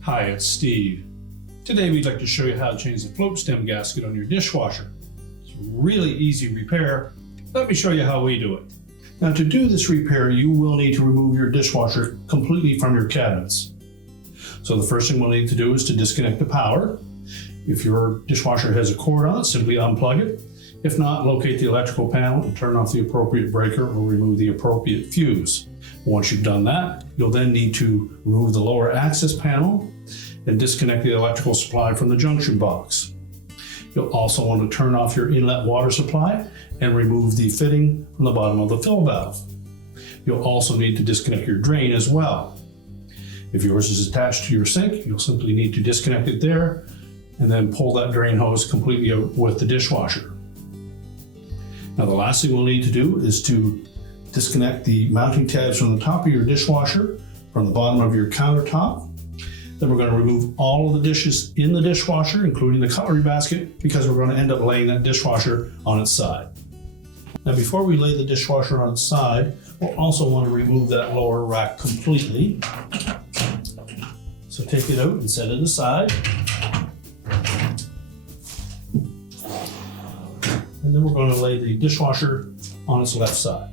Hi, it's Steve. Today we'd like to show you how to change the float stem gasket on your dishwasher. It's a really easy repair. Let me show you how we do it. Now, to do this repair, you will need to remove your dishwasher completely from your cabinets. So the first thing we'll need to do is to disconnect the power. If your dishwasher has a cord on it, simply unplug it. If not, locate the electrical panel and turn off the appropriate breaker or remove the appropriate fuse. Once you've done that, you'll then need to remove the lower access panel and disconnect the electrical supply from the junction box. You'll also want to turn off your inlet water supply and remove the fitting from the bottom of the fill valve. You'll also need to disconnect your drain as well. If yours is attached to your sink, you'll simply need to disconnect it there and then pull that drain hose completely out with the dishwasher. Now, the last thing we'll need to do is to disconnect the mounting tabs from the top of your dishwasher from the bottom of your countertop. Then we're going to remove all of the dishes in the dishwasher, including the cutlery basket, because we're going to end up laying that dishwasher on its side. Now, before we lay the dishwasher on its side, we'll also want to remove that lower rack completely. So take it out and set it aside. And then we're going to lay the dishwasher on its left side.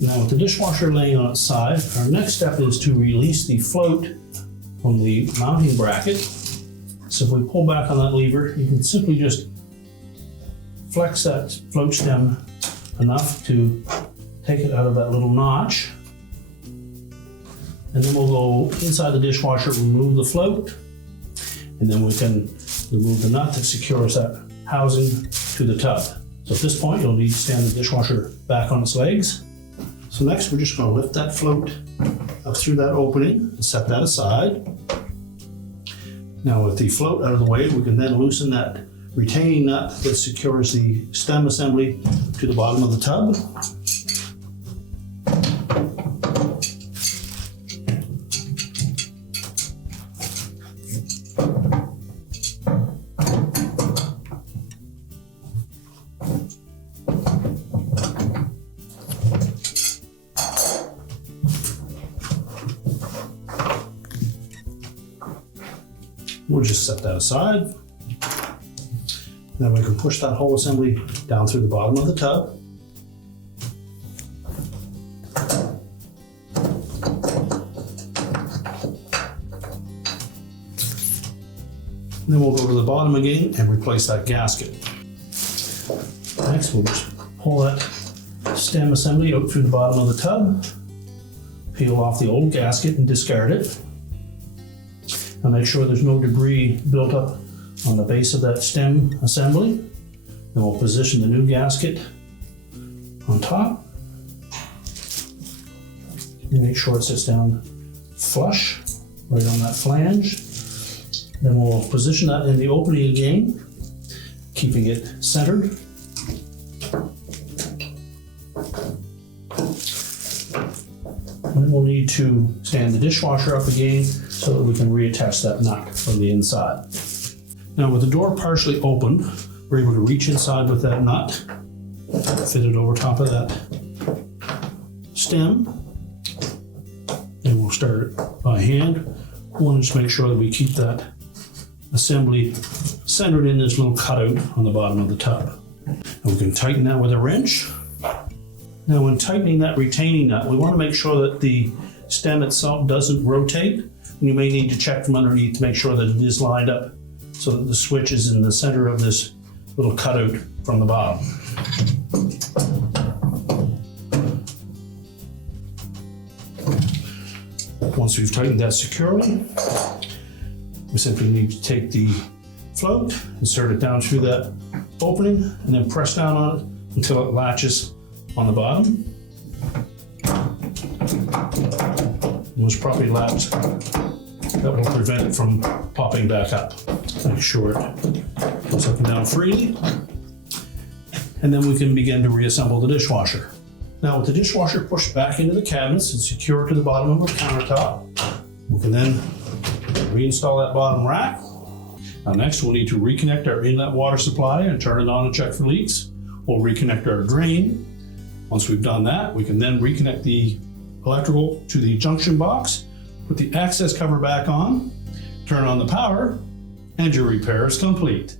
Now, with the dishwasher laying on its side, our next step is to release the float from the mounting bracket. So if we pull back on that lever, you can simply just flex that float stem enough to take it out of that little notch. And then we'll go inside the dishwasher, remove the float, and then we can remove the nut that secures that housing to the tub. So at this point, you'll need to stand the dishwasher back on its legs. So next, we're just going to lift that float up through that opening and set that aside. Now, with the float out of the way, we can then loosen that retaining nut that secures the stem assembly to the bottom of the tub. We'll just set that aside. Then we can push that whole assembly down through the bottom of the tub. And then we'll go to the bottom again and replace that gasket. Next, we'll just pull that stem assembly out through the bottom of the tub, peel off the old gasket and discard it. Now, make sure there's no debris built up on the base of that stem assembly. Then we'll position the new gasket on top. And make sure it sits down flush right on that flange. Then we'll position that in the opening again, keeping it centered. And we'll need to stand the dishwasher up again so that we can reattach that nut from the inside. Now, with the door partially open, we're able to reach inside with that nut, fit it over top of that stem, and we'll start it by hand. We want to just make sure that we keep that assembly centered in this little cutout on the bottom of the tub. And we can tighten that with a wrench. Now, when tightening that retaining nut, we want to make sure that the stem itself doesn't rotate. You may need to check from underneath to make sure that it is lined up so that the switch is in the center of this little cutout from the bottom. Once we've tightened that securely, we simply need to take the float, insert it down through that opening, and then press down on it until it latches on the bottom. Once properly latched, that will prevent it from popping back up. Make sure it goes up and down freely. And then we can begin to reassemble the dishwasher. Now, with the dishwasher pushed back into the cabinets and secured to the bottom of our countertop, we can then reinstall that bottom rack. Now, next we'll need to reconnect our inlet water supply and turn it on and check for leaks. We'll reconnect our drain Once we've done that, we can then reconnect the electrical to the junction box, put the access cover back on, turn on the power, and your repair is complete.